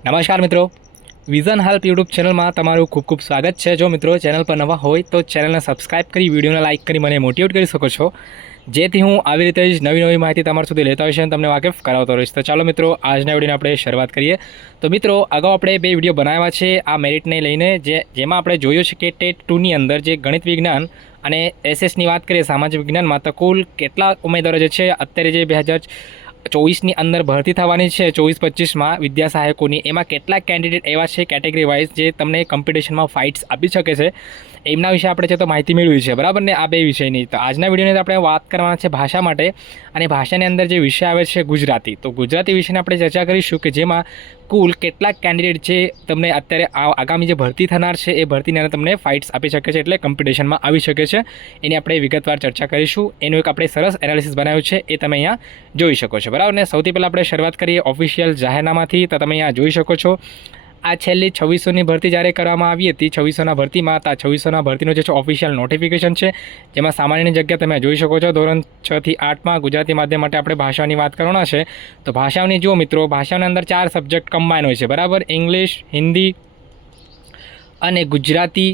નમસ્કાર મિત્રો, vision help YouTube ચેનલમાં તમારું ખૂબ ખૂબ સ્વાગત છે। જો મિત્રો ચેનલ પર નવા હોય તો ચેનલને સબસ્ક્રાઇબ કરી વિડીયોને લાઇક કરી મને મોટિવેટ કરી શકો છો, જેથી હું આવી રીતે જ નવી માહિતી તમારા સુધી લેતા હોઈશ અને તમને વાકેફ કરાવતો રહીશ। તો ચાલો મિત્રો, આજના વિડીયોને આપણે શરૂઆત કરીએ। તો મિત્રો, અગાઉ આપણે બે વિડીયો બનાવ્યા છે આ મેરિટને લઈને, જેમાં આપણે જોયું છે કે ટેટ 2ની અંદર જે ગણિત વિજ્ઞાન અને એસએસની વાત કરીએ સામાજિક વિજ્ઞાનમાં, તો કુલ કેટલા ઉમેદવારો જે છે અત્યારે જે 2024ની અંદર ભરતી થવાની છે 24-25માં વિદ્યા સહાયકોની, એમાં કેટલા કેન્ડિડેટ એવા છે કેટેગરી વાઇઝ જે તમને કોમ્પિટિશનમાં ફાઇટ્સ આપી શકે છે, એમના વિશે આપણે છે તો માહિતી મેળવી છે, બરાબર ને। આ બે વિષયની તો આજના વિડીયોની આપણે વાત કરવાના છે ભાષા માટે, અને ભાષાની અંદર જે વિષય આવે છે ગુજરાતી। તો ગુજરાતી વિષયની આપણે ચર્ચા કરીશું કે જેમાં કુલ કેટલાક કેન્ડિડેટ છે તમને અત્યારે આગામી જે ભરતી થનાર છે એ ભરતીની અંદર તમને ફાઇટ્સ આપી શકે છે, એટલે કોમ્પિટિશનમાં આવી શકે છે, એની આપણે વિગતવાર ચર્ચા કરીશું। એનું એક આપણે સરસ એનાલિસિસ બનાવ્યું છે, એ તમે અહીંયા જોઈ શકો છો, બરાબર ને। સૌથી પહેલાં આપણે શરૂઆત કરીએ ઓફિશિયલ જાહેરનામાથી। તો તમે અહીંયા જોઈ શકો છો આ છેલ્લી 2600ની ભરતી જ્યારે કરવામાં આવી હતી, 2600ના ભરતીમાં, તો આ 2600ના ભરતીનું જે છે ઓફિશિયલ નોટિફિકેશન છે, જેમાં સામાન્યની જગ્યા તમે જોઈ શકો છો ધોરણ 6 થી 8માં ગુજરાતી માધ્યમ માટે આપણે ભાષાની વાત કરવાના છે। તો ભાષાઓની જુઓ મિત્રો, ભાષાની અંદર 4 સબ્જેક્ટ કમ્બાઈન હોય છે, બરાબર। ઇંગ્લિશ, હિન્દી અને ગુજરાતી,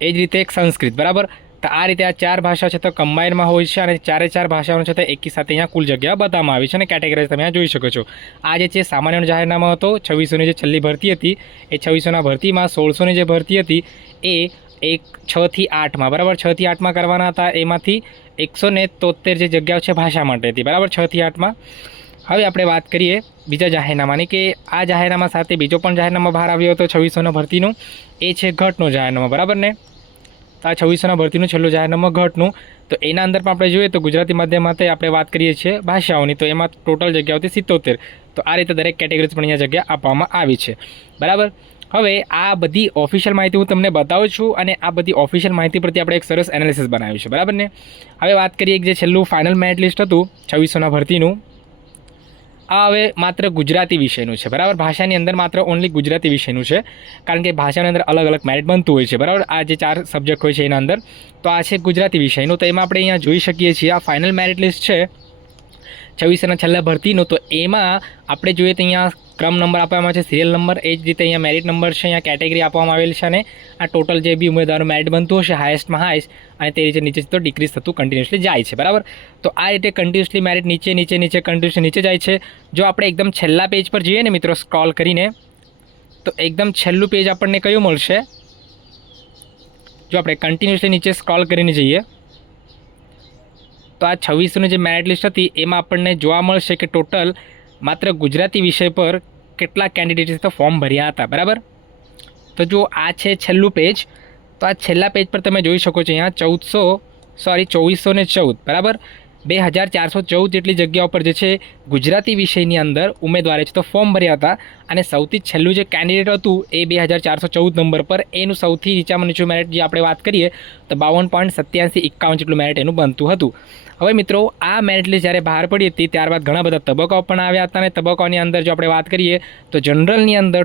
એ જ રીતે એક સંસ્કૃત, બરાબર। તો આ રીતે આ 4 ભાષા છે તો કમ્બાઈનમાં હોય છે, અને 4 ભાષાઓનો છે તો એકી સાથે અહીંયા કુલ જગ્યા બતાવવામાં આવી છે, અને કેટેગરી તમે અહીંયા જોઈ શકો છો। આ જે છે સામાન્ય જાહેરનામા હતો, 2600ની જે છેલ્લી ભરતી હતી એ 2600ના ભરતીમાં 1600ની જે ભરતી હતી એ 6 થી 8માં, બરાબર, 6 થી 8માં કરવાના હતા। એમાંથી 173 જે જગ્યાઓ છે ભાષા માટે હતી, બરાબર, 6 થી 8માં। હવે આપણે વાત કરીએ બીજા જાહેરનામાની, કે આ જાહેરનામા સાથે બીજો પણ જાહેરનામા બહાર આવ્યો હતો 2600ના ભરતીનું, એ છે ઘટનો જાહેરનામા, બરાબર ને। તો આ 2600ના ભરતીનું છેલ્લું જાહેરનામા ઘટનું, તો એના અંદર પણ આપણે જોઈએ તો ગુજરાતી માધ્યમ માટે આપણે વાત કરીએ છીએ ભાષાઓની, તો એમાં ટોટલ જગ્યાઓ હતી 77। તો આ રીતે દરેક કેટેગરીઝ પણ અહીંયા જગ્યા આપવામાં આવી છે, બરાબર। હવે આ બધી ઓફિશિયલ માહિતી હું તમને બતાવું છું, અને આ બધી ઓફિશિયલ માહિતી પરથી આપણે એક સરસ એનાલિસિસ બનાવ્યું છે, બરાબર ને। હવે વાત કરીએ જે છેલ્લું ફાઇનલ મેરિટ લિસ્ટ હતું 2600ના ભરતીનું, આ હવે માત્ર ગુજરાતી વિષયનું છે, બરાબર। ભાષાની અંદર માત્ર ઓનલી ગુજરાતી વિષયનું છે, કારણ કે ભાષાની અંદર અલગ અલગ મેરિટ બનતું હોય છે, બરાબર। આ જે 4 સબ્જેક્ટ હોય છે એના અંદર, તો આ છે ગુજરાતી વિષયનું। તો એમાં આપણે અહીંયા જોઈ શકીએ છીએ આ ફાઇનલ મેરિટ લિસ્ટ છે 2600ના છેલ્લા ભરતીનું, તો એમાં આપણે જોઈએ તો અહીંયા ક્રમ નંબર આપવામાં છે, સિરિયલ નંબર, એ જ રીતે અહીંયા મેરિટ નંબર છે, અહીંયા કેટેગરી આપવામાં આવેલ છે, અને આ ટોટલ જે બી ઉમેદવારો મેરિટ બનતું હશે હાઈએસ્ટમાં હાઈએસ્ટ, અને તે રીતે નીચે તો ડિક્રીઝ થતું કન્ટિન્યુઅસલી જાય છે, બરાબર। તો આ રીતે કન્ટિન્યુઅસલી મેરિટ નીચે કન્ટિન્યુઅસલી નીચે જાય છે। જો આપણે એકદમ છેલ્લા પેજ પર જઈએ ને મિત્રો, સ્ક્રોલ કરીને, તો એકદમ છેલ્લું પેજ આપણને કયું મળશે? જો આપણે કન્ટિન્યુઅસલી નીચે સ્ક્રોલ કરીને જઈએ તો આ 2600ની જે મેરિટ લિસ્ટ હતી એમાં આપણને જોવા મળશે કે ટોટલ માત્ર ગુજરાતી વિષય પર કેટલા કેન્ડિડેટ્સે તો ફોર્મ ભર્યા હતા, બરાબર। તો જો આ છે છેલ્લું પેજ, તો આ છેલ્લા પેજ પર તમે જોઈ શકો છો અહીંયા 2414, બરાબર, 2414 જેટલી જગ્યાઓ પર જે છે ગુજરાતી વિષયની અંદર ઉમેદવારે છે તો ફોર્મ ભર્યા હતા, અને સૌથી છેલ્લું જે કેન્ડિડેટ હતું એ 2414 નંબર પર, એનું સૌથી નીચામાં નીચું મેરિટ જે આપણે વાત કરીએ તો 52.8751 જેટલું મેરિટ એનું બનતું હતું। હવે મિત્રો, આ મેરિટ લિસ્ટ જ્યારે બહાર પડી હતી ત્યારબાદ ઘણા બધા તબક્કાઓ પણ આવ્યા હતા, અને તબક્કાઓની અંદર જો આપણે વાત કરીએ તો જનરલની અંદર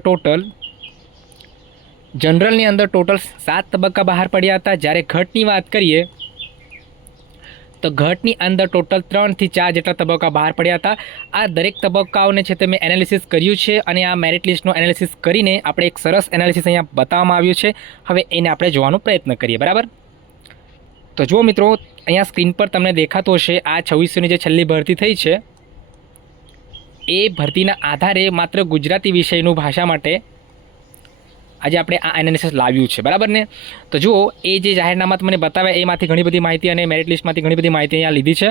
ટોટલ 7 તબક્કા બહાર પડ્યા હતા। જ્યારે ઘટની વાત કરીએ તો ઘટની અંદર ટોટલ 3 થી 4 જેટલા તબક્કા બહાર પડ્યા હતા। આ દરેક તબક્કાઓને છે તે મેં એનાલિસિસ કર્યું છે, અને આ મેરિટ લિસ્ટનું એનાલિસિસ કરીને આપણે એક સરસ એનાલિસિસ અહીંયા બતાવવામાં આવ્યું છે। હવે એને આપણે જોવાનો પ્રયત્ન કરીએ, બરાબર। તો જુઓ મિત્રો, અહીંયા સ્ક્રીન પર તમને દેખાતું હશે આ 2600ની જે છેલ્લી ભરતી થઈ છે એ ભરતીના આધારે માત્ર ગુજરાતી વિષયનું ભાષા માટે આજે આપણે આ એનાલિસિસ લાવ્યું છે, બરાબર ને। તો જુઓ, એ જે જાહેરનામા મને બતાવ્યા એમાંથી ઘણી બધી માહિતી અને મેરિટ લિસ્ટમાંથી ઘણી બધી માહિતી અહીંયા લીધી છે।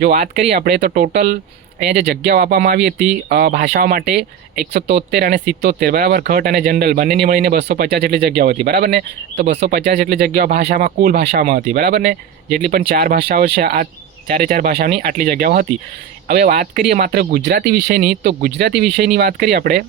જો વાત કરીએ આપણે તો ટોટલ અહીંયા જે જગ્યાઓ આપવામાં આવી હતી ભાષાઓ માટે 173 અને 77, બરાબર, ઘટ અને જનરલ બંનેની મળીને 250 જેટલી જગ્યાઓ હતી, બરાબર ને। તો 250 જેટલી જગ્યાઓ ભાષામાં કુલ ભાષામાં હતી, બરાબર ને। જેટલી પણ 4 ભાષાઓ છે આ 4 ભાષાઓની આટલી જગ્યાઓ હતી। હવે વાત કરીએ માત્ર ગુજરાતી વિષયની, તો ગુજરાતી વિષયની વાત કરીએ આપણે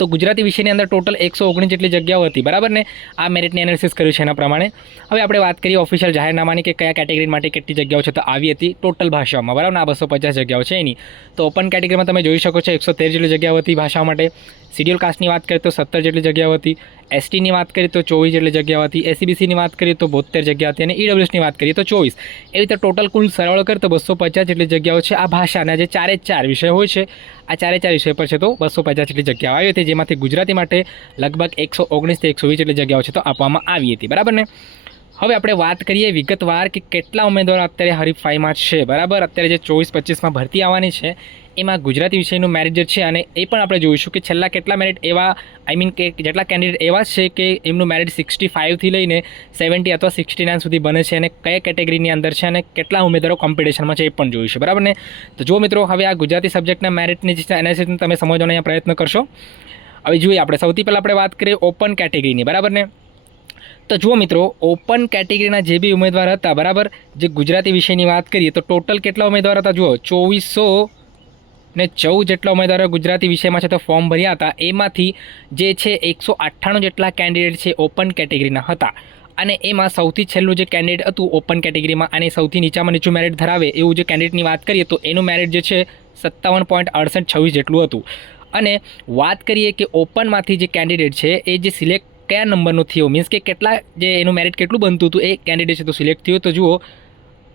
તો ગુજરાતી વિષયની અંદર ટોટલ 119 જેટલી જગ્યાઓ હતી, બરાબર ને। આ મેરિટની એનાલિસિસ કર્યું છે એના પ્રમાણે। હવે આપણે વાત કરીએ ઓફિશિયલ જાહેરનામાની કે કયા કેટેગરી માટે કેટલી જગ્યાઓ છે તો આવી હતી ટોટલ ભાષાઓમાં, બરાબર, આ 250 જગ્યાઓ છે એની। તો ઓપન કેટેગરીમાં તમે જોઈ શકો છો 113 જેટલી જગ્યાઓ હતી ભાષાઓ માટે। શિડ્યુલ કાસ્ટની વાત કરીએ તો 17 જેટલી જગ્યાઓ હતી। એસટીની વાત કરીએ તો 24 જેટલી જગ્યાઓ હતી, એસસીબીસીની વાત કરીએ તો 72 જગ્યા હતી અને ઈડબ્લ્યુએસની વાત કરીએ તો 24. એવી રીતે ટોટલ કુલ સરળ કર તો 250 જેટલી જગ્યાઓ છે. આ ભાષાના જે 4 વિષય હોય છે, આ 4 વિષય પર છે તો 250 જેટલી જગ્યાઓ આવી હતી, જેમાંથી ગુજરાતી માટે લગભગ 119 થી 120 જેટલી જગ્યાઓ છે તો આપવામાં આવી હતી. બરાબર ને. હવે આપણે વાત કરીએ વિગતવાર કે કેટલા ઉમેદવારો અત્યારે હરીફાઈમાં છે. બરાબર, અત્યારે જે 24-25માં ભરતી આવવાની છે એમાં ગુજરાતી વિષયનું મેરિટ જે છે, અને એ પણ આપણે જોઈશું કે છેલ્લા કેટલા મેરિટ એવા કે જેટલા કેન્ડિડેટ એવા છે કે એમનું મેરિટ 65 થી લઈને 70 અથવા 69 સુધી બને છે, અને કયા કેટેગરીની અંદર છે અને કેટલા ઉમેદવારો કોમ્પિટિશનમાં છે એ પણ જોઈશું. બરાબર ને. તો જો મિત્રો, હવે આ ગુજરાતી સબ્જેક્ટના મેરિટની જે એનાલિસિસ તમે સમજવાનો અહીંયા પ્રયત્ન કરશો. હવે જોઈએ આપણે સૌથી પહેલાં આપણે વાત કરીએ ઓપન કેટેગરીની. બરાબર ને. તો જુઓ મિત્રો, ઓપન કેટેગરીના જે બી ઉમેદવાર હતા, બરાબર, જે ગુજરાતી વિષયની વાત કરીએ તો ટોટલ કેટલા ઉમેદવાર હતા? જુઓ, 2414 જેટલા ઉમેદવારો ગુજરાતી વિષયમાં છે તો ફોર્મ ભર્યા હતા. એમાંથી જે છે 198 જેટલા કેન્ડિડેટ છે ઓપન કેટેગરીના હતા, અને એમાં સૌથી છેલ્લું જે કેન્ડિડેટ હતું ઓપન કેટેગરીમાં અને સૌથી નીચામાં નીચું મેરિટ ધરાવે એવું જે કેન્ડિડેટની વાત કરીએ તો એનું મેરિટ જે છે 57.6826 જેટલું હતું. અને વાત કરીએ કે ઓપનમાંથી જે કેન્ડિડેટ છે એ જે સિલેક્ટ કયા નંબરનો થયો, મીન્સ કે કેટલા જે એનું મેરિટ કેટલું બનતું હતું એ કેન્ડિડેટ છે તો સિલેક્ટ થયો. તો જુઓ,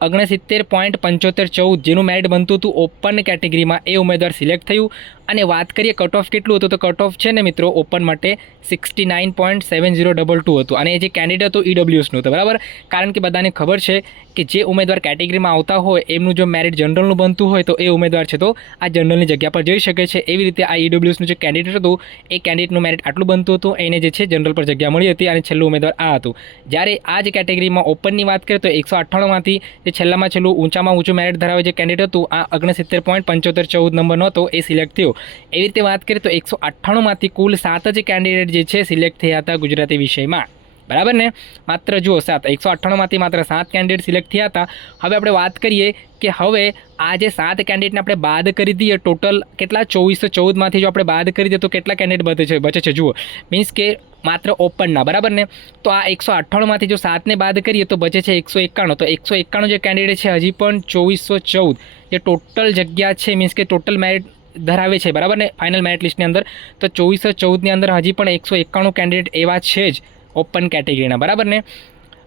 69.7514 જેનું મેરિટ બનતું હતું ઓપન કેટેગરીમાં એ ઉમેદવાર સિલેક્ટ થયું. અને વાત કરીએ કટ ઓફ કેટલું હતું તો કટ ઓફ છે ને મિત્રો ઓપન માટે 69.7022 હતું, અને એ જે કેન્ડિડેટ હતું ઈડબ્લ્યુએસનું હતું. બરાબર, કારણ કે બધાને ખબર છે કે જે ઉમેદવાર કેટેગરીમાં આવતા હોય એમનું જો મેરિટ જનરલનું બનતું હોય તો એ ઉમેદવાર છે તો આ જનરલની જગ્યા પર જઈ શકે છે. એવી રીતે આ ઈડબ્લ્યુએસનું જે કેન્ડિડેટ હતું એ કેન્ડિડેટનું મેરિટ આટલું બનતું હતું, એને જે છે જનરલ પર જગ્યા મળી હતી, અને છેલ્લું ઉમેદવાર આ હતું. જ્યારે આ જે કેટેગરીમાં ઓપનની વાત કરીએ તો 198માંથી જે છેલ્લામાં છેલ્લું ઊંચામાં ઊંચું મેરિટ ધરાવે જે કેન્ડિડેટ હતું આ 69.7514 નંબરનો હતો એ સિલેક્ટ થયો. એવી રીતે વાત કરીએ તો 198માંથી કુલ 7 જ કેન્ડિડેટ જે છે સિલેક્ટ થયા હતા ગુજરાતી વિષયમાં. બરાબર ને. માત્ર જુઓ 198માંથી માત્ર 7 કેન્ડિડેટ સિલેક્ટ થયા હતા. હવે આપણે વાત કરીએ કે હવે આ જે 7 કેન્ડિડેટને આપણે બાદ કરી દઈએ, ટોટલ કેટલા 2414માંથી જો આપણે બાદ કરી દઈએ તો કેટલા કેન્ડિડેટ બચે છે? જુઓ, મીન્સ કે માત્ર ઓપનના. બરાબર ને. તો આ 198માંથી જો 7ને બાદ કરીએ તો બચે છે 191. તો 191 જે કેન્ડિડેટ છે હજી પણ 2414 જે ટોટલ જગ્યા છે, મીન્સ કે ટોટલ મેરિટ ધરાવે છે, બરાબર ને, ફાઇનલ મેરિટ લિસ્ટની અંદર, તો 2414ની અંદર હજી પણ 191 કેન્ડિડેટ એવા છે જ ઓપન કેટેગરીના. બરાબર ને.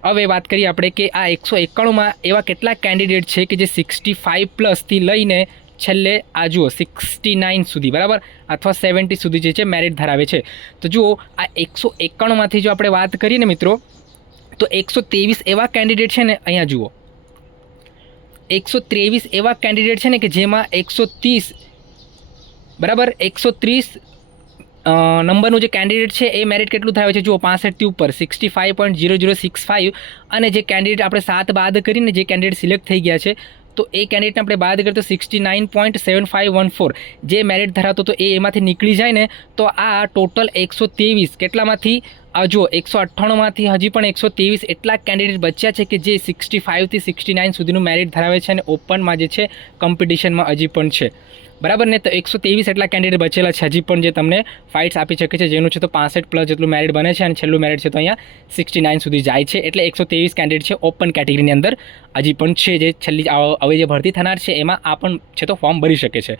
હવે વાત કરીએ આપણે કે આ 191માં એવા કેટલા કેન્ડિડેટ છે કે જે 65+ લઈને છેલ્લે આ જુઓ 69 સુધી, બરાબર, અથવા 70 સુધી જે છે મેરિટ ધરાવે છે. તો જુઓ, આ 191માંથી જો આપણે વાત કરીએ ને મિત્રો તો 123 એવા કેન્ડિડેટ છે ને, અહીંયા જુઓ 123 એવા કેન્ડિડેટ છે ને કે જેમાં 130, બરાબર, 130 નંબરનું જે કેન્ડિડેટ છે એ મેરિટ કેટલું થાય છે? જુઓ, 65થી ઉપર 65.0065, અને જે કેન્ડિડેટ આપણે 7 બાદ કરીને જે કેન્ડિડેટ સિલેક્ટ થઈ ગયા છે તો એ કેન્ડિડેટને આપણે બાદ કરીએ તો 69.7514 જે મેરિટ ધરાવતો તો એ એમાંથી નીકળી જાય ને, તો આ ટોટલ 123 કેટલામાંથી? આ જુઓ, 198માંથી હજી પણ 123 એટલા કેન્ડિડેટ બચ્યા છે કે જે 65થી 69 સુધીનું મેરિટ ધરાવે છે અને ઓપનમાં જે છે કોમ્પિટિશનમાં હજી પણ છે. બરાબર ને. તો 123 એટલા કેન્ડિડેટ બચેલા છે હજી પણ જે તમને ફાઇટ્સ આપી શકે છે, જેનું છે તો 65+ જેટલું મેરિટ બને છે, અને છેલ્લું મેરિટ છે તો અહીંયા 69 સુધી જાય છે. એટલે 123 કેન્ડિડેટ છે ઓપન કેટેગરીની અંદર હજી પણ છે, જે છેલ્લી હવે જે ભરતી થનાર છે એમાં આ પણ છે તો ફોર્મ ભરી શકે છે.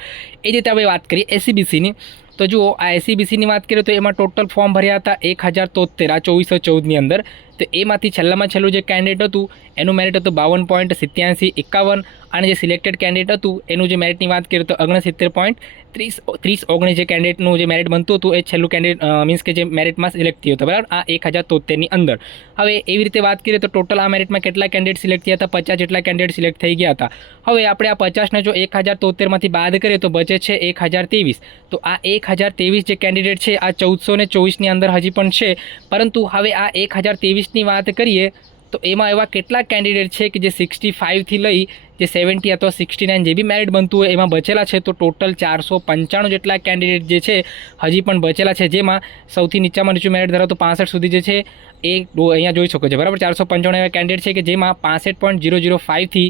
એ જ રીતે હવે વાત કરીએ એસસીબીસીની. તો જુઓ, આ એસસીબીસીની વાત કરીએ તો એમાં ટોટલ ફોર્મ ભર્યા હતા 1073 આ 2414ની અંદર. તો એમાંથી છેલ્લામાં છેલ્લું જે કેન્ડિડેટ હતું એનું મેરિટ હતું 52.8751, અને જે સિલેક્ટેડ કેન્ડિડેટ હતું એનું જે મેરિટની વાત કરીએ તો 69.3019 જે કેન્ડિડેટનું જે મેરિટ બનતું હતું એ છેલ્લું કેન્ડિડેટ મીન્સ કે જે મેરિટમાં સિલેક્ટ થયો હતો, બરાબર, આ 1073ની અંદર. હવે એવી રીતે વાત કરીએ તો ટોટલ આ મેરિટમાં કેટલા કેન્ડિડેટ સિલેક્ટ થયા હતા? 50 જેટલા કેન્ડિડેટ સિલેક્ટ થઈ ગયા હતા. હવે આપણે આ 50ને જો 1073માંથી બાદ કરીએ તો બચે છે 1023. તો આ 1023 જે કેન્ડિડેટ છે આ 1424ની અંદર હજી પણ છે, પરંતુ હવે આ 1023ની વાત કરીએ તો એમાં એવા કેટલા કેન્ડિડેટ છે કે જે 65થી લઈ જે 70 અથવા 69 જે બી મેરિટ બનતું હોય એમાં બચેલા છે? તો ટોટલ 495 જેટલા કેન્ડિડેટ જે છે હજી પણ બચેલા છે, જેમાં સૌથી નીચામાં નીચું મેરિટ ધરાવતો 65 સુધી જે છે એ અહીંયા જોઈ શકો છો, બરાબર. 495 એવા કેન્ડિડેટ છે કે જેમાં 65.005થી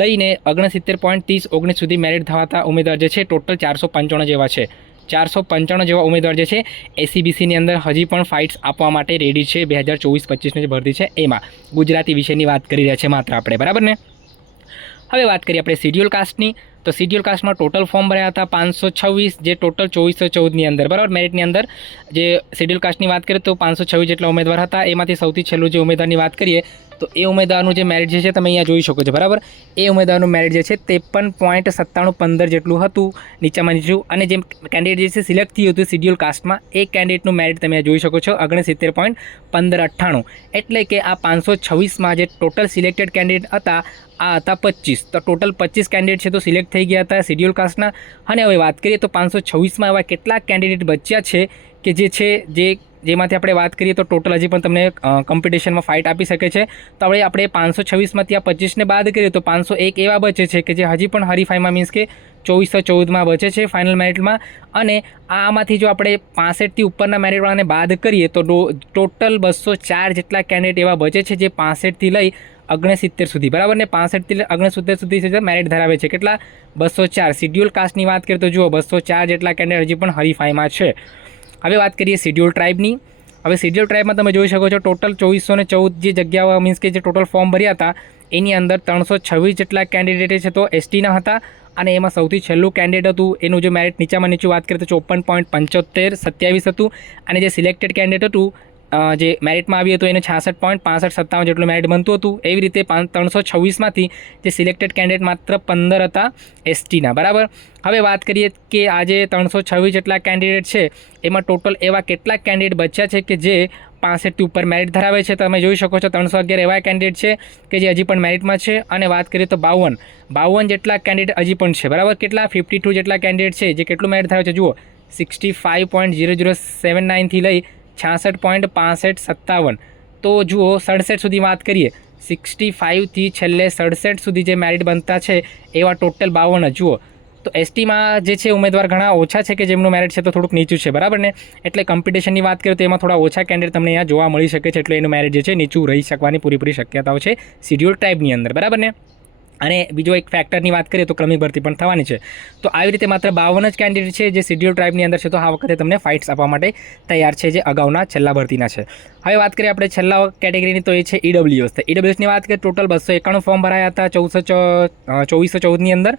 લઈને 69.3019 સુધી મેરિટ ધરાવતા ઉમેદવાર જે છે ટોટલ 495 જેવા છે. 495 જેવા ઉમેદવાર જે છે એસસીબીસીની અંદર હજી પણ ફાઇટ્સ આપવા માટે રેડી છે. 2024-25ની જે ભરતી છે એમાં ગુજરાતી વિષયની વાત કરી રહ્યા છે માત્ર આપણે, બરાબર ને. હવે વાત કરીએ આપણે શિડ્યુલ કાસ્ટની. તો શિડ્યુલ કાસ્ટમાં ટોટલ ફોર્મ ભર્યા હતા 526, જે ટોટલ 2414ની અંદર, બરાબર. મેરિટની અંદર જે શિડ્યુલ કાસ્ટની વાત કરીએ તો 526 જેટલા ઉમેદવાર હતા. એમાંથી સૌથી છેલ્લું જે ઉમેદવારની વાત કરીએ તો એ ઉમેદવારનું જે મેરિટ જે છે તમે અહીંયા જોઈ શકો છો, બરાબર. એ ઉમેદવારનું મેરિટ જે છે 53.9715 જેટલું હતું, નીચામાં નીચું. અને જે કેન્ડિડેટ જે છે સિલેક્ટ થયું હતું શિડ્યુલ કાસ્ટમાં, એ કેન્ડિડેટનું મેરિટ તમે જોઈ શકો છો 69.1598. એટલે કે આ 526માં જે ટોટલ સિલેક્ટેડ કેન્ડિડેટ હતા આ હતા 25. તો ટોટલ 25 કેન્ડિડેટ છે તો સિલેક્ટ થઈ ગયા હતા શિડ્યુલ કાસ્ટના. અને હવે વાત કરીએ તો 526માં એવા કેટલાક કેન્ડિડેટ બચ્યા છે કે જે છે જેમાંથી આપણે વાત કરીએ તો ટોટલ હજી પણ તમને કોમ્પિટિશનમાં ફાઇટ આપી શકે છે. તો હવે આપણે 526માંથી આ 25ને બાદ કરીએ તો 501 એવા બચે છે કે જે હજી પણ હરીફાઈમાં મીન્સ કે 2414માં બચે છે ફાઇનલ મેરિટમાં. અને આમાંથી જો આપણે 65થી ઉપરના મેરિટવાળાને બાદ કરીએ તો ટોટલ 204 જેટલા કેન્ડિડેટ એવા બચે છે જે 65થી લઈ 69 સુધી, બરાબર ને. 65થી લઈ 69 સુધી મેરિટ ધરાવે છે. કેટલા? 204. શિડ્યુલ કાસ્ટની વાત કરીએ તો જુઓ 204 જેટલા કેન્ડિડેટ હજી પણ હરીફાઈમાં છે. હવે વાત કરીએ શિડ્યુલ ટ્રાઇબની. હવે શિડ્યુલ ટ્રાઇબમાં તમે જોઈ શકો છો ટોટલ 2414 જે જગ્યાઓ મીન્સ કે જે ટોટલ ફોર્મ ભર્યા હતા એની અંદર 326 જેટલા કેન્ડિડેટ છે તો એસટીના હતા. અને એમાં સૌથી છેલ્લું કેન્ડિડેટ હતું એનું જો મેરિટ નીચામાં નીચું વાત કરીએ તો 54.7527 હતું. અને જે સિલેક્ટેડ કેન્ડિડેટ હતું જે મેરિટમાં આવ્યું હતું એને 66.6557 જેટલું મેરિટ બનતું હતું. એવી રીતે 326માંથી જે સિલેક્ટેડ કેન્ડિડેટ માત્ર 15 હતા એસટીના, બરાબર. હવે વાત કરીએ કે આજે 326 જેટલા કેન્ડિડેટ છે એમાં ટોટલ એવા કેટલાક કેન્ડિડેટ બચ્યા છે કે જે 65થી ઉપર મેરિટ ધરાવે છે. તમે જોઈ શકો છો 311 એવા કેન્ડિડેટ છે કે જે હજી પણ મેરિટમાં છે. અને વાત કરીએ તો 52 જેટલા કેન્ડિડેટ હજી પણ છે, બરાબર. કેટલા? 52 જેટલા કેન્ડિડેટ છે જે કેટલું મેરિટ ધરાવે છે જુઓ 65.0079થી લઈ 66.6557. તો જુઓ 67 સુધી વાત કરીએ 65થી છેલ્લે 67 સુધી જે મેરિટ બનતા છે એવા ટોટલ 52 જુઓ. તો એસટીમાં જે છે ઉમેદવાર ઘણા ઓછા છે કે જેમનું મેરિટ છે તો થોડુંક નીચું છે, બરાબર ને. એટલે કોમ્પિટિશનની વાત કરીએ તો એમાં થોડા ઓછા કેન્ડિડેટ તમને અહીંયા જોવા મળી શકે છે. એટલે એનું મેરિટ જે છે નીચું રહી શકવાની પૂરેપૂરી શક્યતાઓ છે શિડ્યુલ ટ્રાઇબની અંદર, બરાબર ને. અને બીજો એક ફેક્ટરની વાત કરીએ તો ક્રમિક ભરતી પણ થવાની છે. તો આવી રીતે માત્ર 52 જ કેન્ડિડેટ છે જે શિડ્યુલ ટ્રાઇબની અંદર છે તો આ વખતે તમને ફાઇટ્સ આપવા માટે તૈયાર છે જે અગાઉના છેલ્લા ભરતીના છે. હવે વાત કરીએ આપણે છેલ્લા કેટેગરીની તો એ છે ઈડબ્લ્યુએસ. તો ઈડબ્લ્યુએસની વાત કરીએ ટોટલ 291 ફોર્મ ભરાયા હતા 2414ની અંદર.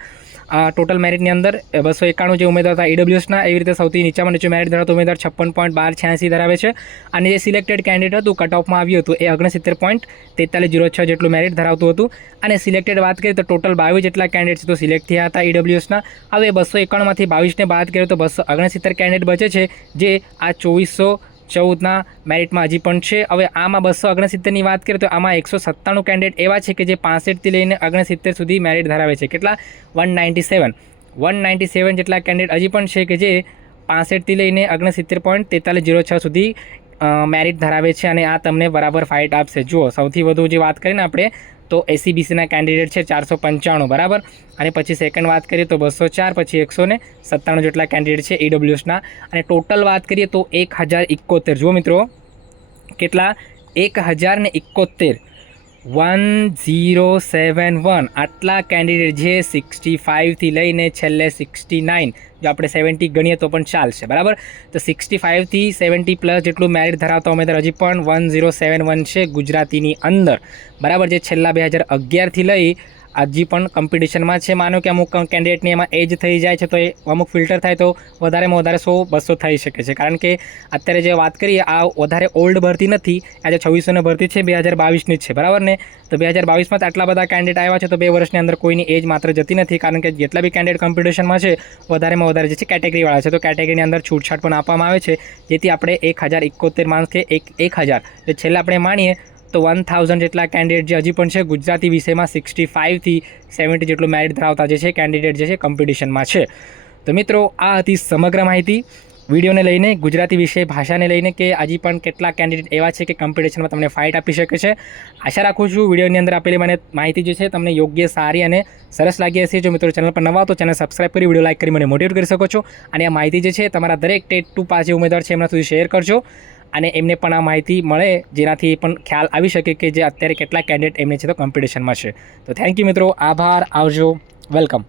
ટોટલ મેરિટની અંદર 291 જે ઉમેદવાર હતા ઈડબ્લ્યુએસના. એવી રીતે સૌથી નીચામાં નીચું મેરિટ ધરાવતો ઉમેદવાર 56.1286 ધરાવે છે. અને જે સિલેક્ટેડ કેન્ડિડેટ હતું કટ ઓફમાં આવ્યું હતું એ 69.4306 જેટલું મેરિટ ધરાવતું હતું. અને સિલેક્ટેડ વાત કરીએ તો ટોટલ 22 જેટલા કેન્ડિડેટ તો સિલેક્ટ થયા હતા ઈડબ્લ્યુએસના. હવે 291માંથી 22ને બાદ કરીએ તો 269 કેન્ડિડેટ બચે છે જે આ 2414ના મેરિટમાં હજી પણ છે. હવે આમાં 269ની વાત કરીએ તો આમાં 197 કેન્ડિડેટ એવા છે કે જે 65થી લઈને 69 સુધી મેરિટ ધરાવે છે. કેટલા? 197 જેટલા કેન્ડિડેટ હજી પણ છે કે જે 65થી લઈને 69.4306 સુધી મેરિટ ધરાવે છે. અને આ તમને બરાબર ફાઇટ આપશે. જુઓ સૌથી વધુ જે વાત કરીએ ને આપણે તો એસસીબીસીના કેન્ડિડેટ છે 495, બરાબર. અને પછી સેકન્ડ વાત કરીએ તો 204, પછી 197 જેટલા કેન્ડિડેટ છે ઈડબ્લ્યુએસના. અને ટોટલ વાત કરીએ તો 1071. જુઓ મિત્રો કેટલા? 1071 1071 આટલા કેન્ડિડેટ જે 65થી લઈને છેલ્લે 69, જો આપણે 70 ગણીએ તો પણ ચાલશે, બરાબર. તો 65થી 70 પ્લસ જેટલું મેરિટ ધરાવતા ઉમેદવાર હજી પણ 1071 છે ગુજરાતીની અંદર, બરાબર. જે છેલ્લા 2011થી લઈ હજી પણ કોમ્પિટિશનમાં છે. માનો કે અમુક કેન્ડિડેટની એમાં એજ થઈ જાય છે તો એ અમુક ફિલ્ટર થાય તો વધારેમાં વધારે 100-200 થઈ શકે છે. કારણ કે અત્યારે જે વાત કરીએ આ વધારે ઓલ્ડ ભરતી નથી. આજે 2600ની ભરતી છે 2022ની જ છે, બરાબર ને. તો 2022માં આટલા બધા કેન્ડિડેટ આવ્યા છે તો 2 વર્ષની અંદર કોઈની એજ માત્ર જતી નથી. કારણ કે જેટલા બી કેન્ડિડેટ કોમ્પિટિશનમાં છે વધારેમાં વધારે જે છે કેટેગરીવાળા છે તો કેટેગરીની અંદર છૂટછાટ પણ આપવામાં આવે છે. જેથી આપણે 1071 માણસ કે 1000 જે છેલ્લે આપણે માણીએ તો 1000 જેટલા કેન્ડિડેટ જે હજી પણ છે ગુજરાતી વિષયમાં 65થી 70 જેટલું મેરિટ ધરાવતા જે છે કેન્ડિડેટ જે છે કોમ્પિટિશનમાં છે. તો મિત્રો આ હતી સમગ્ર માહિતી વિડીયોને લઈને, ગુજરાતી વિષય ભાષાને લઈને કે હજી પણ કેટલા કેન્ડિડેટ એવા છે કે કોમ્પિટિશનમાં તમને ફાઇટ આપી શકે છે. આશા રાખું છું વિડીયોની અંદર આપેલી મને માહિતી જે છે તમને યોગ્ય, સારી અને સરસ લાગી હશે. જો મિત્રો ચેનલ પર નવા તો ચેનલ સબસ્ક્રાઈબ કરી વિડીયો લાઇક કરી મને મોટિવેટ કરી શકો છો. અને આ માહિતી જે છે તમારા દરેક ટેટ 2 પાસ જે ઉમેદવાર છે એમના સુધી શેર કરજો અને એમને પણ આ માહિતી મળે જેનાથી પણ ખ્યાલ આવી શકે કે જે અત્યારે કેટલા કેન્ડિડેટ એમને છે તો કોમ્પિટિશનમાં છે. તો થેન્ક યુ મિત્રો, આભાર, આવજો, વેલકમ.